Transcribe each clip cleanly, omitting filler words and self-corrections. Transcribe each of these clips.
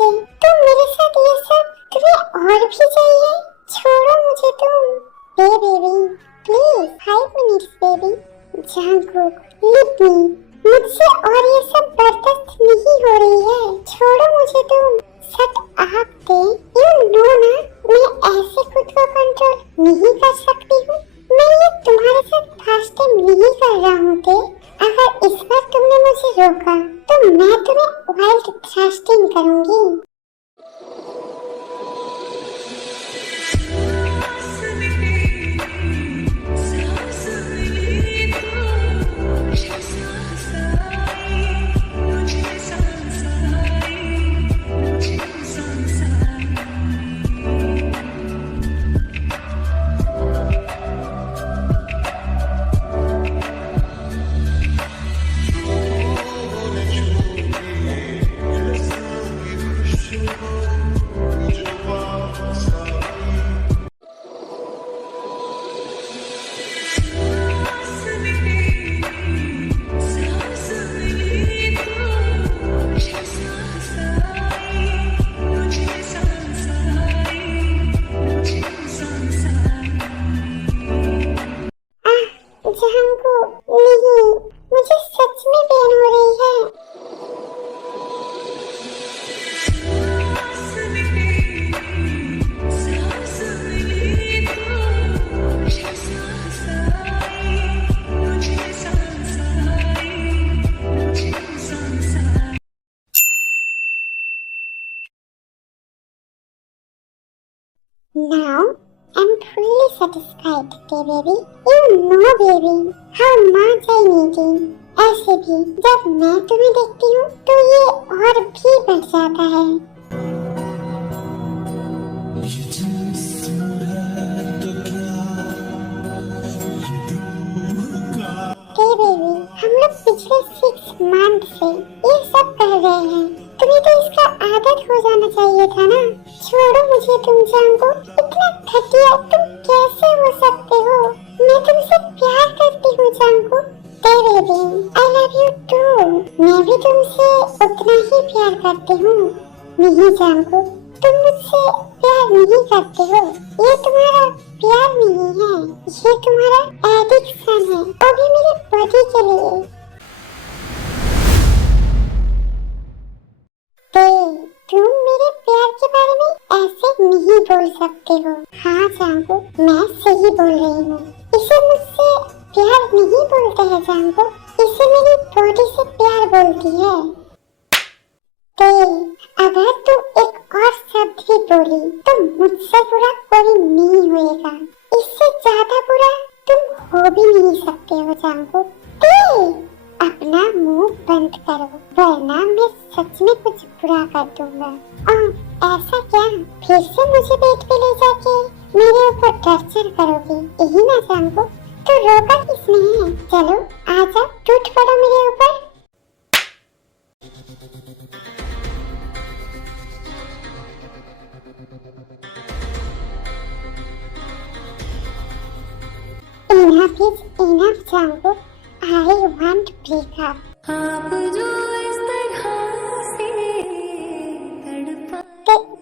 मुझसे, तुम मेरे साथ ये सब तुम्हें और भी चाहिए? छोड़ो मुझे तुम। Baby please 5 minutes baby. Jungkook live मी, मुझसे और ये सब बर्दाश्त नहीं हो रही है। छोड़ो मुझे तुम। सट आप थे, यू नो ना मैं ऐसे खुद को कंट्रोल नहीं कर सकती हूँ। मैं ये तुम्हारे साथ फर्स्ट टाइम नहीं कर रहा हूँ थे। अगर इस बार तुमने मुझे रोका तो मैं तुम्हें वाइल्ड थ्रस्टिंग करूंगी। नहीं, मुझे सच में पेन हो रही है। Now I'm fully satisfied, baby. You know, baby, how much I need you. ऐसे भी जब मैं तुम्हें देखती हूँ तो ये और भी बढ़ जाता है। बेबी, हम लोग पिछले 6 मंथ से ये सब कर रहे हैं। तुम्हें तो इसका आदत हो जाना चाहिए था ना। छोड़ो मुझे तुम जांगो, इतना घटिया तुम कैसे हो सकते हो? मैं तुमसे प्यार करती हूँ Jango. Baby, I love you too. मैं भी तुमसे उतना ही प्यार करती हूँ। नहीं जांगो, तुम मुझसे प्यार नहीं करते हो। ये तुम्हारा प्यार नहीं है, ये तुम्हारा एडिक्शन है, वो भी मेरे बॉडी के लिए। तुम मेरे प्यार के बारे में ऐसे नहीं बोल सकते हो। हाँ जांगो, मैं सही बोल रही हूँ। इसे मुझसे प्यार नहीं बोलते हैं जांगो, इसे मेरी बॉडी से प्यार बोलती है। अगर तुम एक और शब्द भी बोली तो मुझसे बुरा कोई नहीं होएगा। इससे ज्यादा बुरा तुम हो भी नहीं सकते हो जांगो। अपना मुंह बंद करो, वरना मैं सच में कुछ बुरा कर दूंगा। ऐसा क्या फिर से मुझे बेड पे ले जाके मेरे ऊपर टॉर्चर करोगी? यही ना जांगो, तो रोका किसने है? चलो आजा, टूट पड़ो मेरे ऊपर। Enough is enough जांगो, I want breakup. आप जो इस तरह से तड़पा।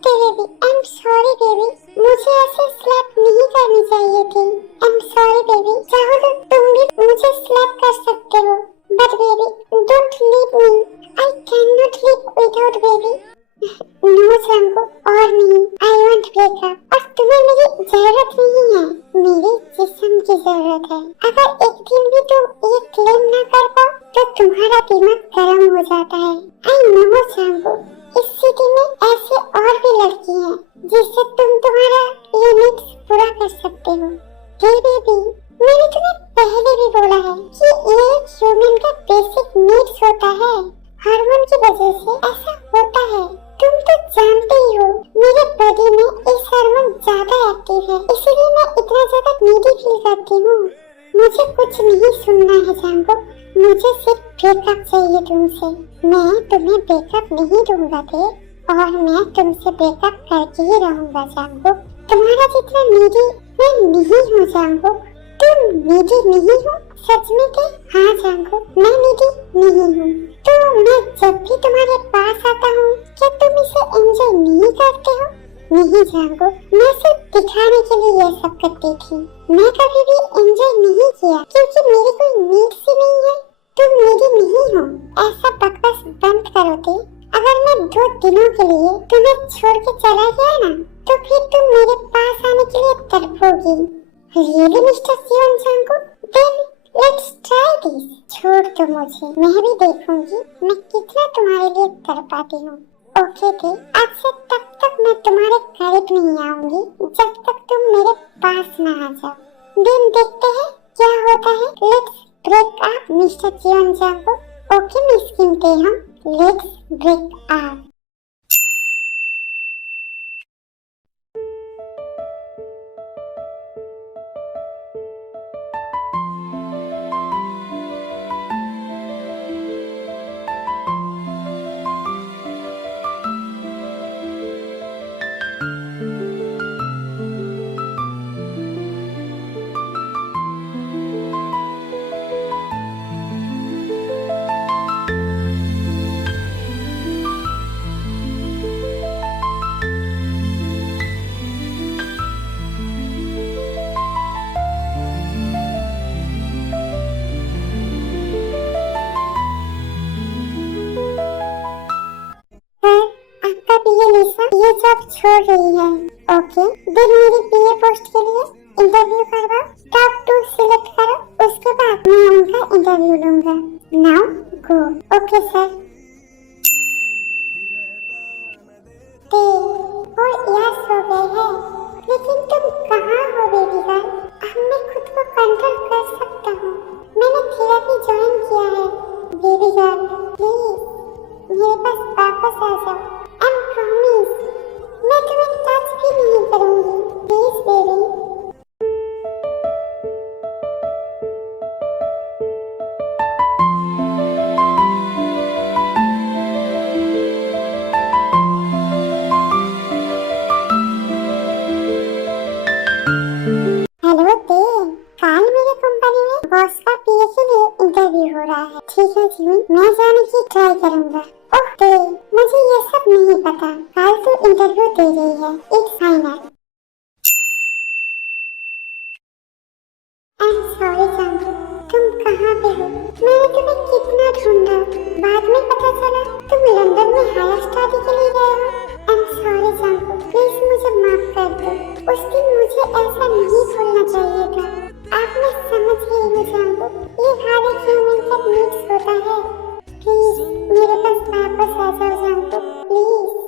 बेबी, I'm sorry बेबी, मुझे ऐसे स्लैप नहीं करनी चाहिए थी। I'm sorry बेबी, चाहो तो तुम भी मुझे स्लैप कर सकते हो, but baby don't leave me. I cannot live without baby. No जांगो, और नहीं, I want breakup. और तुम्हें मेरी जरूरत नहीं है, मेरे जिस्म की जरूरत है। अगर एक दिन भी तुम ये क्लेम ना कर पाओ तो तुम्हारा दिमाग गर्म हो जाता है। I know जांगो, इस सिटी में ऐसे और भी लड़की हैं जिससे तुम तुम्हारा लिमिट्स पूरा कर सकते हो। बेबी, मैंने तुम्हें पहले भी बोला है कि ये ह्यूमन का बेसिक नीड्स होता है। हार्मोन की वजह से ऐसा होता है। तुम तो जानते ही हो मेरे बॉडी में इस हार्मोन ज्यादा एक्टिव है, इसीलिए मैं इतना ज्यादा नीडी फील करती हूँ। मुझे कुछ नहीं सुनना है जांगो, मुझे सिर्फ ब्रेकअप चाहिए तुमसे। मैं तुम्हें ब्रेकअप नहीं दूंगा थे, और मैं तुमसे ब्रेकअप करके ही रहूंगा जांगो। तुम्हारा जितना नीडी मैं नहीं हूँ जांगो। तुम नीडी नहीं हो सच में थे? हाँ जांगो, मैं नीडी नहीं हूँ। तो मैं जब भी तुम्हारे पास आता हूँ क्या तुम इसे एंजॉय नहीं करते हो? नहीं जांगो, मैं सिर्फ दिखाने के लिए ये सब करती थी। मैं कभी भी एंजॉय नहीं किया क्योंकि मेरी कोई नीड्स ही नहीं है। तुम मेरी नहीं हो। ऐसा बकवास बंद करो ते। अगर मैं 2 दिनों के लिए तुम्हें छोड़ के चला गया ना, तो फिर तुम मेरे पास आने के लिए तड़पोगी। रियली मिस्टर शिवन Jango? Then let's try this. छोड़ दो मुझे, मैं भी देखूंगी मैं कितना तुम्हारे लिए तड़पाती हूँ। ओके थे, आज से तब तक मैं तुम्हारे करीब नहीं आऊंगी जब तक तुम मेरे पास ना आ जाओ। दिन देखते हैं क्या होता है। Let's break up mister Cheon Jango. Okay miss Kim Taehum, let's break up. ये जॉब छोड़ रही है। ओके, दिन मेरी बीए पोस्ट के लिए इंटरव्यू करवाओ, टॉप 2 सिलेक्ट करो, उसके बाद मैं उनका इंटरव्यू लूंगा। Now go. Okay sir. 4 years हो गए हैं, लेकिन तुम कहाँ हो बेबी गर्ल? अब मैं खुद को कंट्रोल कर सकता हूँ। मैंने थेरेपी ज्वाइन किया है। बेबी गर्ल प्लीज मेरे पास वापस आ जाओ। एंड प्रॉमिस मैं तुम्हें टच भी नहीं करूंगी। Please baby. हेलो ते, कल मेरे कंपनी में बॉस का पीए के लिए इंटरव्यू हो रहा है। ठीक है जिमी, मैं जाने की ट्राई करूंगा। ओह ते, मुझे ये सब नहीं पता। कल तो इंटरव्यू दे रही है। It's final. I am sorry Jango, तुम कहाँ पे हो? मैंने तुम्हें कितना ढूंढा, बाद में पता चला तुम लंदन में हायर स्टडी के लिए गए हो। आई एम सॉरी जांगो, प्लीज मुझे माफ कर दो। उस दिन मुझे ऐसा नहीं बोलना चाहिए था। आप मैं समझ गई हूँ जांगो, ये हर एक ह्यूमन का नीड्स होता है। प्लीज मेरे पास वापस आ जाओ जांगो, प्लीज।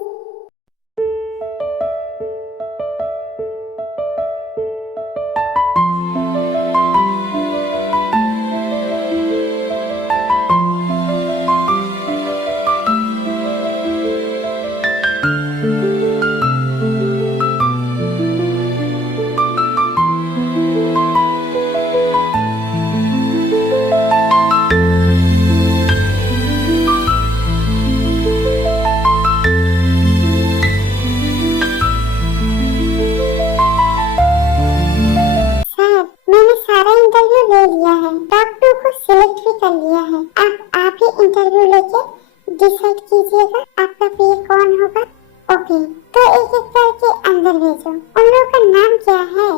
इंटरव्यू लेके डिसाइड कीजिएगा आपका पीए कौन होगा। ओके, तो एक एक करके अंदर भेजो। उन लोगों का नाम क्या है?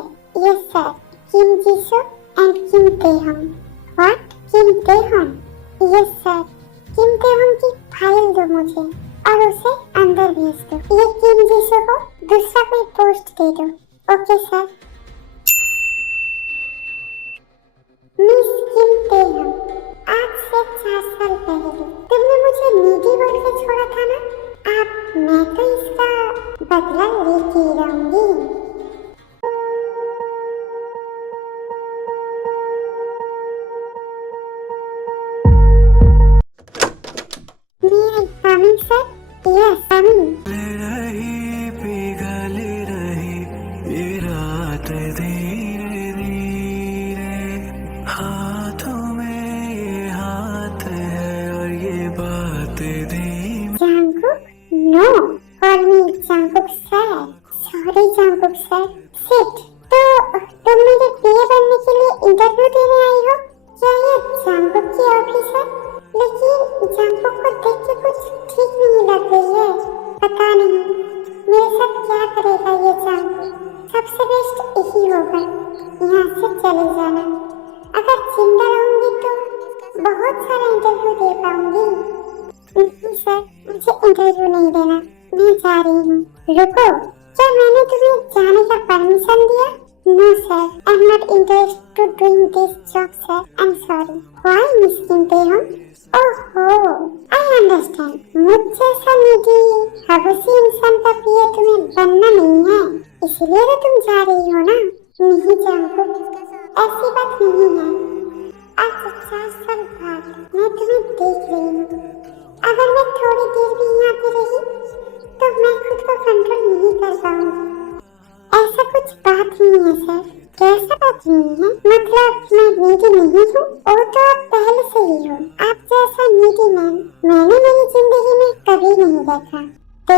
Yes sir, Kim Jisoo and Kim Taehum. What? Kim Taehum? Yes sir, Kim Taehum की फाइल दो मुझे और उसे अंदर भेज दो। ये किम जीसो को दूसरा कोई पोस्ट दे दो। Okay sir. मिस किम तेहम, आज से 4 साल पहले तुमने मुझे नीडी बोल के छोड़ा था ना? अब मैं तो इसका बदला लेके रहूंगी। May I come in, sir? Yes, come in. Jungkook? No, call me Jungkook sir. Sorry Jungkook sir. Sit. तो तुम मेरे पीए बनने के लिए इंटरव्यू देने आई हो? क्या ये जंगकुक की ऑफिस है? लेकिन जंगकुक को देख के कुछ ठीक नहीं लग रही है। पता नहीं मेरे साथ क्या करेगा ये जानकर सबसे बेस्ट यही होगा यहाँ से चले जाना। अगर जिंदा रहूंगी तो बहुत सारा इंटरव्यू दे पाऊंगी। नहीं सर, मुझे इंटरव्यू नहीं देना, मैं जा रही हूँ। रुको, क्या मैंने तुम्हें जाने का परमिशन दिया? No sir, I am not interested doing this job sir, I am sorry. Why miss किंते हो? ओहो, आई अंडरस्टैंड। मुझ जैसा निजी हवसी इंसान का प्रिय तुम्हें बनना नहीं है, इसलिए तो तुम जा रही हो ना? नहीं जानको, ऐसी बात नहीं है। आज 4 साल बाद मैं तुम्हें देख रही हूँ। अगर मैं थोड़ी देर भी यहाँ पे रही तो मैं खुद को कंट्रोल नहीं कर पाऊंगी। ऐसा कुछ बात नहीं है सर। कैसा बात नहीं है? मतलब मैं नीडी नहीं हूँ, वो तो आप पहले से ही हो। आप जैसा नीडी मैन मैंने मेरी जिंदगी में कभी नहीं देखा। तो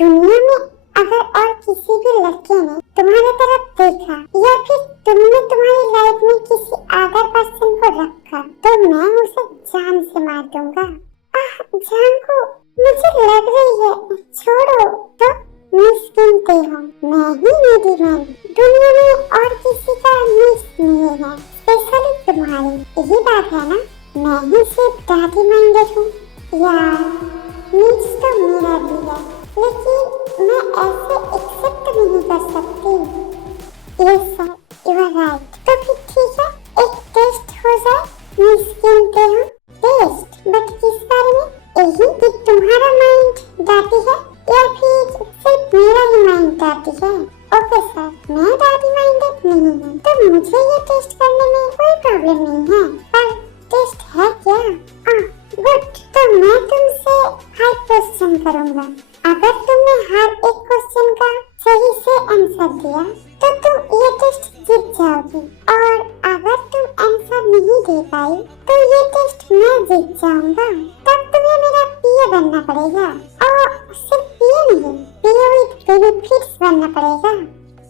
दुनिया में अगर और किसी भी लड़के ने तुम्हारी तरफ देखा या फिर तुमने तुम्हारी लाइफ में किसी अदर पर्सन को रखा तो मैं उसे जान से मार दूंगा। जान को मुझे लग रही है, छोड़ो तो। मिस किंते हो, मैं ही नीडी मैन, दुनिया में और किसी का मिस नहीं है, स्पेशली तुम्हारी। यही बात है ना? मैं ही सिर्फ डैडी माइंडेड हूँ यार। नीड्स तो मेरा भी है, लेकिन मैं ऐसे एक्सेप्ट नहीं कर सकती। Yes sir, you are right. तो फिर ठीक है, एक टेस्ट हो जाए। मिस किंते हो, टेस्ट? बट किस बारे में? यही कि तुम्हारा माइंड डाटी है या फिर सिर्फ मेरा ही माइंड डाटी है? ओके सर, मैं डाटी माइंडेड नहीं हूँ, तो मुझे ये टेस्ट करने में कोई प्रॉब्लम नहीं है। पर टेस्ट है क्या? गुड, तो मैं तुमसे हर क्वेश्चन करूँगा। अगर तुमने हर एक क्वेश्चन का सही से आंसर दिया तो तुम ये टेस्ट जीत जाओगी, और अगर तुम आंसर नहीं दे पाई तो ये टेस्ट मैं जीत जाऊंगा। तब तुम्हें मेरा पीए बनना पड़ेगा, और सिर्फ पीए नहीं, पीए विद बेनिफिट्स बनना पड़ेगा।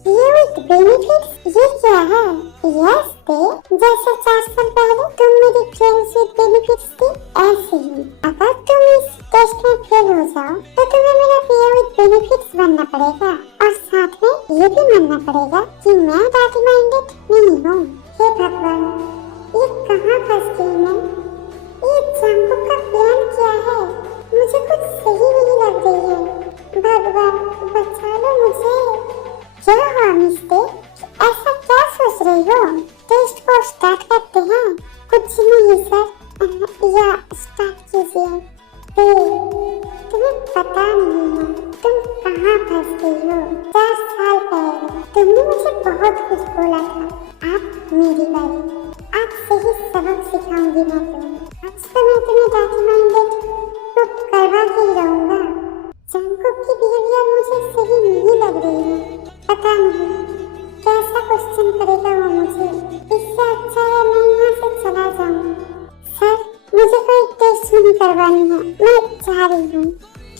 पीए विद बेनिफिट्स, ये क्या है? यस दे, जैसे 4 साल पहले तुम मेरी फ्रेंड्स विद बेनिफिट्स थी, ऐसे ही अगर तुम इस टेस्ट में फेल हो जाओ तो तुम्हें मेरा पीए विद बेनिफिट्स बनना पड़ेगा, और साथ में ये भी मानना पड़ेगा कि मैं डैडी माइंडेड नहीं हूँ। हे भगवान, ये कहाँ फंस गई मैं? ये जंगू का प्लान क्या है? मुझे कुछ सही नहीं लग रही है। भगवान बचा लो मुझे। क्या हुआ मिस्टेक? ऐसा क्या सोच रही हो? टेस्ट को स्टार्ट करते हैं। कुछ नहीं सर, या स्टार्ट कीजिए। तुम्हें पता नहीं है तुम कहाँ फंस गई हो। 4 साल पहले तुमने मुझे बहुत कुछ बोला था। आप मेरी बारी, आज से ही सबक सिखाऊंगी मैं तुम्हें। आज तो मैं तुम्हें डैडी माइंडेड प्रूव करवा के ही रहूंगा। जंगकुक की बिहेवियर मुझे सही नहीं लग रही है। पता नहीं कैसा क्वेश्चन करेगा वो मुझे। इससे अच्छा है मैं यहाँ से चला जाऊँ। सर, मुझे कोई टेस्ट नहीं करवानी है, मैं जा रही हूँ।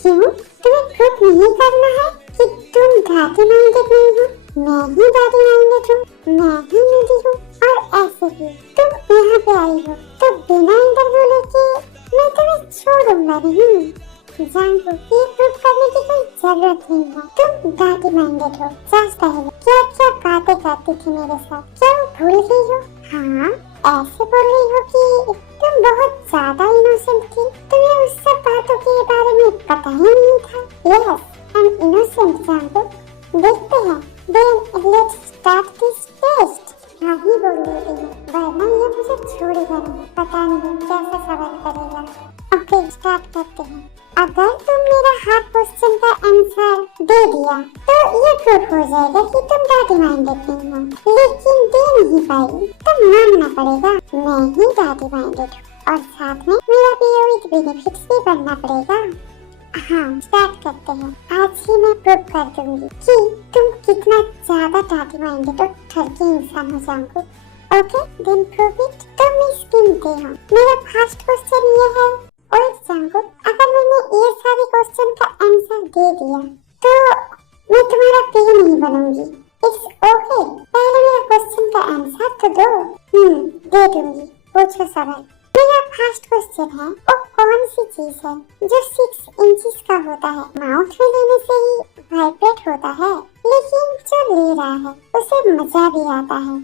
क्यों? तुम्हें प्रूव नहीं करना है कि तुम डैडी माइंडेड नहीं हो? मैं ही डैडी माइंडेड हूँ, मैं ही नीडी हूँ, और ऐसे ही तुम यहाँ पे आई हो तो बिना इंटरव्यू लेके मैं तुम्हें छोड़ूंगा नहीं। जानको, ये प्रूव करने की कोई जरूरत नहीं है। तुम डैडी माइंडेड हो। 4 पहले क्या क्या बातें करती थी मेरे साथ, क्या वो भूल गई हो? हाँ, ऐसे बोल रही हो कि तुम बहुत ज्यादा इनोसेंट थी, तुम्हें उस सब बातों के बारे में पता ही नहीं था। यस, आई एम इनोसेंट जानको। देखते हैं, then let's start this test. हाँ ही बोल देती हूँ, वरना ये मुझे छोड़ेगा नहीं। पता नहीं कैसा सवाल करेगा। ओके, स्टार्ट करते हैं। अगर तुम मेरा हर क्वेश्चन का आंसर दे दिया तो ये प्रूव हो जाएगा कि तुम डैडी माइंडेड नहीं हो, लेकिन दे नहीं पाई तो मानना पड़ेगा मैं ही डैडी माइंडेड हूँ, और साथ में मेरा पीए विद बेनिफिट्स भी बनना पड़ेगा। हाँ, स्टार्ट करते हैं। आज ही मैं प्रूव कर दूंगी कि तुम कितना ज्यादा डैडी माइंडेड और ठरकी इंसान हो जाऊंगी। Okay, then prove it. तो मिस किंते हो, मेरा फर्स्ट क्वेश्चन ये है। और जानको, अगर मैंने ये सारे क्वेश्चन का आंसर दे दिया तो मैं तुम्हारा पीए नहीं बनूंगी। इट्स ओके, पहले मेरा क्वेश्चन का आंसर तो दो। दे दूंगी, पूछो सवाल। मेरा फर्स्ट क्वेश्चन है, वो कौन सी चीज है जो 6 इंचेस का होता है? माउथ में लेने से ही मजा भी आता है।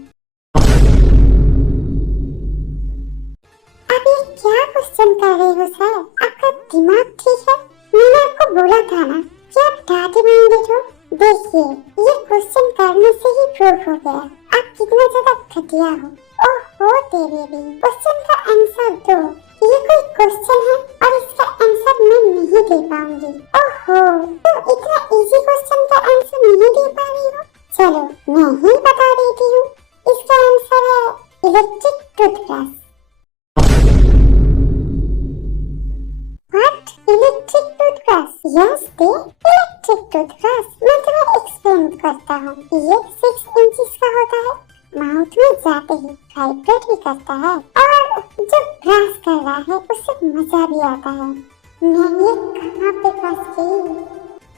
अब ये क्या क्वेश्चन कर रहे हो सर? आपका दिमाग ठीक है? मैंने आपको बोला था ना कि आप डांटे माइंडेड हो। देखिए, ये क्वेश्चन करने से ही प्रूफ हो गया आप कितना ज्यादा घटिया हो। ओहो तेरे भी, क्वेश्चन का आंसर दो। ये कोई क्वेश्चन है और इसका आंसर मैं नहीं दे पाऊंगी। ओहो, तुम इतना इजी क्वेश्चन का आंसर नहीं दे पा रही हो? चलो मैं ही बता देती हूँ। इसका आंसर है electric toothbrush. What? Electric toothbrush? Yes they, electric toothbrush. मैं तुम्हें एक्सप्लेन करता हूँ। ये 6 इंचेस का होता है, माउथ में जाते ही वाइब्रेट भी करता है और जो ब्रश कर रहा है उससे मजा भी आता है। मैं ये कहाँ पे फंस गई?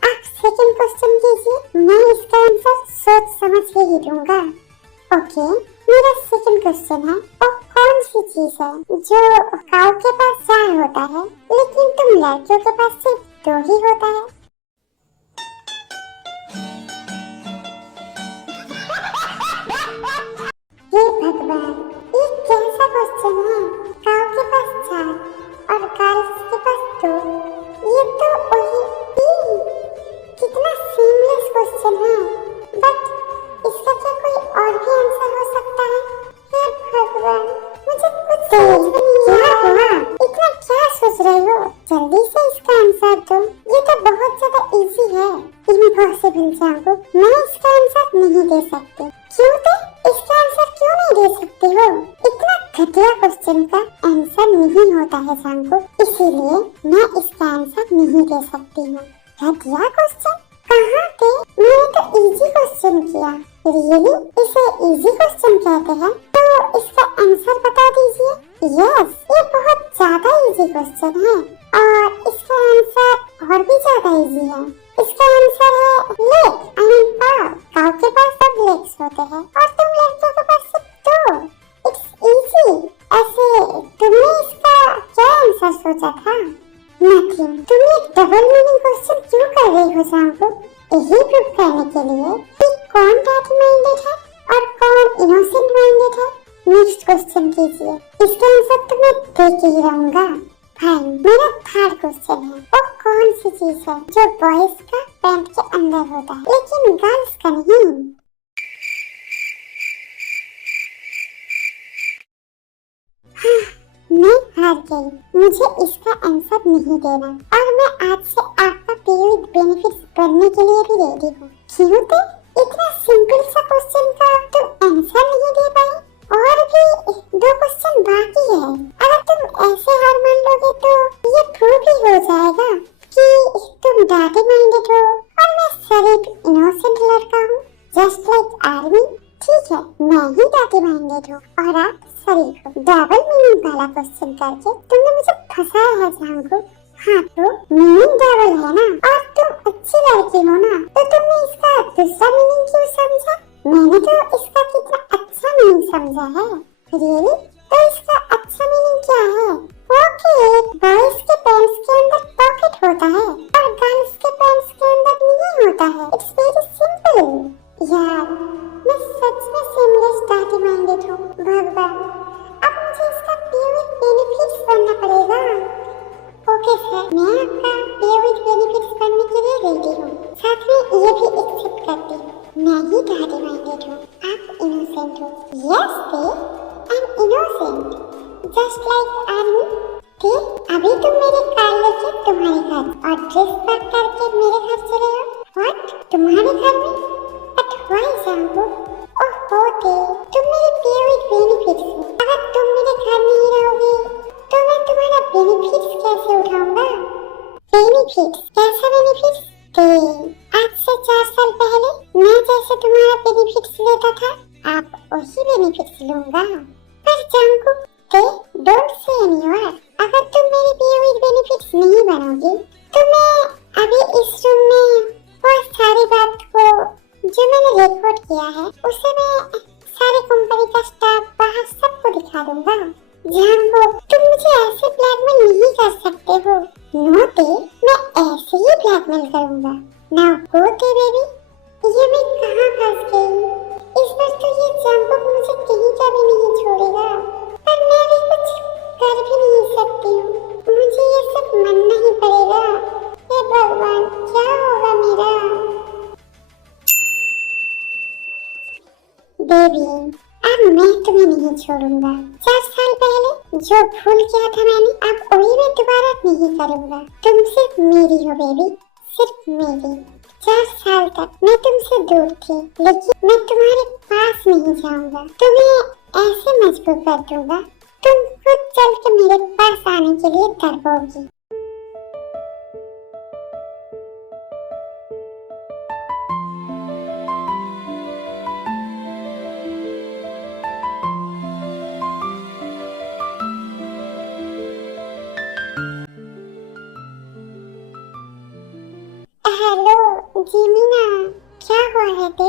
आप सेकंड क्वेश्चन कीजिए, मैं इसका आंसर सोच समझ के ही दूंगा। ओके, मेरा सेकंड क्वेश्चन है, वो कौन सी चीज है जो काऊ के पास 4 होता है लेकिन तुम लड़कियों के पास सिर्फ 2 ही होता है? हे भगवान, ये कैसा क्वेश्चन है? काऊ के पास 4 और गर्ल्स के पास 2। ये तो वही 3। कितना सीमलेस क्वेश्चन है। बट इसका क्या कोई और भी आंसर हो सकता है? हे भगवान, मुझे कुछ समझ में नहीं आ रहा। इतना क्या सोच रहे हो? जल्दी से इसका आंसर दो। ये तो बहुत ज्यादा इजी है। इम्पॉसिबल जानू, मैं इसका आंसर नहीं दे सकती। क्यों दे? इसका आंसर क्यों नहीं दे सकती हो? इतना घटिया क्वेश्चन का आंसर नहीं होता है जानू, इसीलिए मैं इसका आंसर नहीं दे सकती हूँ। घटिया क्वेश्चन? कहाँ थे? मैंने तो इजी क्वेश्चन किया। रियली इसे इजी क्वेश्चन कहते हैं? तो इसका आंसर बता दीजिए। यस, ये बहुत ज्यादा इजी क्वेश्चन है और इसका आंसर और भी ज्यादा इजी है। इसका आंसर है लेग, आई मीन पाव। काऊ के पास सब लेग्स होते हैं और तुम लड़कियों के पास सिर्फ 2। It's easy. ऐसे तुमने इसका क्या आंसर सोचा था? नथिंग। तुम ये डबल मीनिंग क्वेश्चन क्यों कर रही हो जानू? यही प्रूव करने के लिए कि कौन डैडी माइंडेड है और कौन इनोसेंट माइंडेड है। नेक्स्ट क्वेश्चन कीजिए, इसका आंसर तो मैं देख ही रहूंगा। फाइन, मेरा थर्ड क्वेश्चन है, वो कौन सी चीज है जो बॉयज का पैंट के अंदर होता है लेकिन गर्ल्स का नहीं? हाँ, मैं हार गई। मुझे इसका आंसर नहीं देना और मैं आज से आपका पे विद बेनिफिट्स करने के लिए भी रेडी हूँ। क्यों दे? इतना सिंपल सा क्वेश्चन का तुम आंसर नहीं दे पाई और भी 2 क्वेश्चन बाकी है। अगर तुम ऐसे हार मान लोगे तो ये प्रूव ही हो जाएगा कि तुम डार्टी माइंडेड हो और मैं सिर्फ इनोसेंट लड़का हूँ, जस्ट लाइक आर्मी। ठीक है, मैं ही डार्टी माइंडेड हूँ और आप शरीफ हो। डबल मीनिंग वाला क्वेश्चन करके तुमने मुझे फंसाया है जानू। हाँ, तो मीनिंग डबल है ना और तुम अच्छी लड़की हो ना, तो तुमने इसका दूसरा मीनिंग क्यों समझा? मैंने तो इसका कितना अच्छा मीनिंग समझा है। रियली? तो इसका अच्छा मीनिंग क्या है? पॉकेट। बॉयज के पैंट्स के अंदर पॉकेट होता है और गर्ल्स के पैंट्स के अंदर नहीं होता है। It's very simple. यार, मैं सच में सीमलेस डार्टी माइंडेड हूँ। भगवान, अब मुझे इसका पे विद बेनिफिट्स बनना पड़ेगा। ओके सर, मैं आपका पे विद बेनिफिट्स करने के लिए रेडी हूँ। साथ में ये भी एक्सेप्ट करती हूँ, मैं ही डार्टी माइंडेड हूँ, आप इनोसेंट हो। Yes they, I am innocent, just like army. थे, अभी तुम मेरी कार लेके तुम्हारे घर और ड्रेस पैक करके मेरे घर चले हो। व्हाट? तुम्हारे घर में? बट व्हाई जानू? ओहो दे, तुम मेरे पे विद बेनिफिट्स हो। अगर तुम मेरे घर नहीं रहोगे तो मैं तुम्हारा बेनिफिट्स कैसे उठाऊंगा? बेनिफिट्स? कैसा बेनिफिट्स? आज से 4 साल पहले मैं जैसे तुम्हारा बेनिफिट्स लेता था, आप वही बेनिफिट्स लूंगा। पर जानू, डोंट से एनी वर्ड। अगर तुम मेरे पे विद बेनिफिट्स नहीं बनोगी तो मैं अभी इस रूम में वो सारी बात को जो मैंने रिकॉर्ड किया है उसे मैं सारी कंपनी का स्टाफ बाहर सबको दिखा दूंगा। जानू, तुम मुझे ऐसे ब्लैकमेल नहीं कर सकते हो। नो दे, मैं ऐसे ही ब्लैकमेल करूंगा। नाउ गो दे बेबी। ये मैं कहाँ फंस गई? इस बार तो ये बेबी अब मैं तुम्हें नहीं छोड़ूंगा। 4 साल पहले जो भूल किया था मैंने, अब वही मैं दोबारा नहीं करूंगा। तुम सिर्फ मेरी हो बेबी, सिर्फ मेरी। 4 साल तक मैं तुमसे दूर थी, लेकिन मैं तुम्हारे पास नहीं जाऊंगा। तुम्हें ऐसे मजबूर कर दूंगा, तुम खुद चल के मेरे पास आने के लिए तड़पोगी। हेलो जीमिना, क्या हुआ है ते?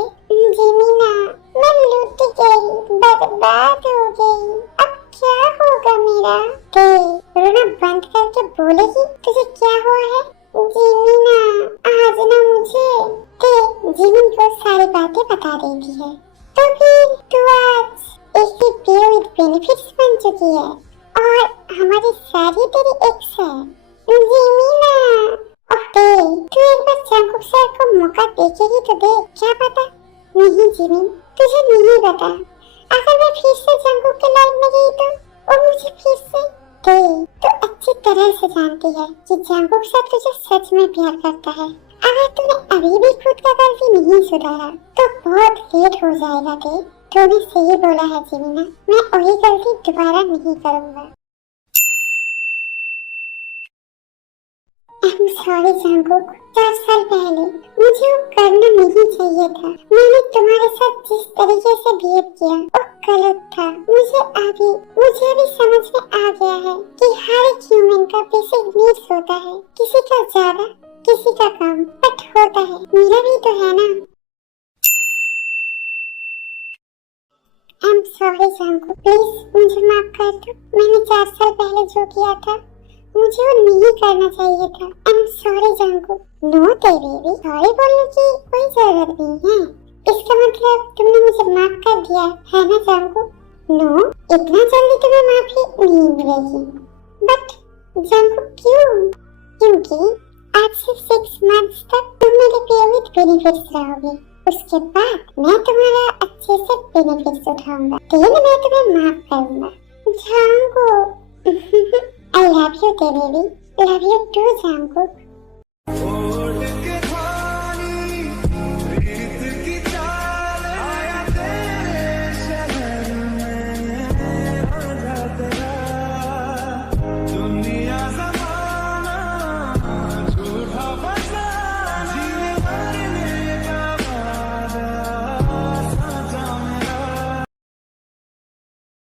जीमिना, मैं लुट गई, बर्बाद हो गई, अब क्या होगा मेरा? ते रोना बंद करके बोलेगी तुझे क्या हुआ है? जीमिना आज ना मुझे। ते जीमिन को सारी बातें बता देती है। तो फिर तू आज एक ही पे विद बेनिफिट्स बन चुकी है और हमारी सारी तेरी एक्स है। जीमिना तू एक बार जंकुक सर को मौका देखेगी तो देख, क्या पता। नहीं जिमिन, तुझे नहीं पता, अगर मैं फिर से जंकुक के लाइफ में गई तो वो मुझे फिर से तो अच्छी तरह से जानती है कि जंकुक सर तुझे सच में प्यार करता है। अगर तूने अभी भी खुद का गलती नहीं सुधारा तो बहुत लेट हो जाएगा। तूने सही बोला है जिमिना, मैं वही गलती दोबारा नहीं करूंगा। सॉरी जंकुक, 4 साल पहले मुझे वो करना नहीं चाहिए था। मैंने तुम्हारे साथ जिस तरीके से बिहेव किया वो गलत था। मुझे अभी समझ में आ गया है कि हर एक ह्यूमन का बेसिक नीड्स होता है, किसी का ज्यादा किसी का कम, बट होता है। मेरा भी तो है ना। आई एम सॉरी जंकुक, प्लीज मुझे माफ कर दो। मैंने 4 साल पहले जो किया था मुझे वो नहीं करना चाहिए था। I am sorry Jungkook. No baby, sorry बोलने की कोई जरूरत नहीं है। इसका मतलब तुमने मुझे माफ कर दिया है ना जंकुक? नो, इतना जल्दी तुम्हें माफी नहीं मिलेगी। बट जंकुक क्यों? क्योंकि आज से 6 मंथ्स तक तुम मेरे पे विद बेनिफिट्स रहोगे। उसके बाद मैं तुम्हारा अच्छे से बेनिफिट्स उठाऊंगा, फिर मैं तुम्हें माफ करूंगा Jungkook. I love you, baby. Love you too, Jungkook.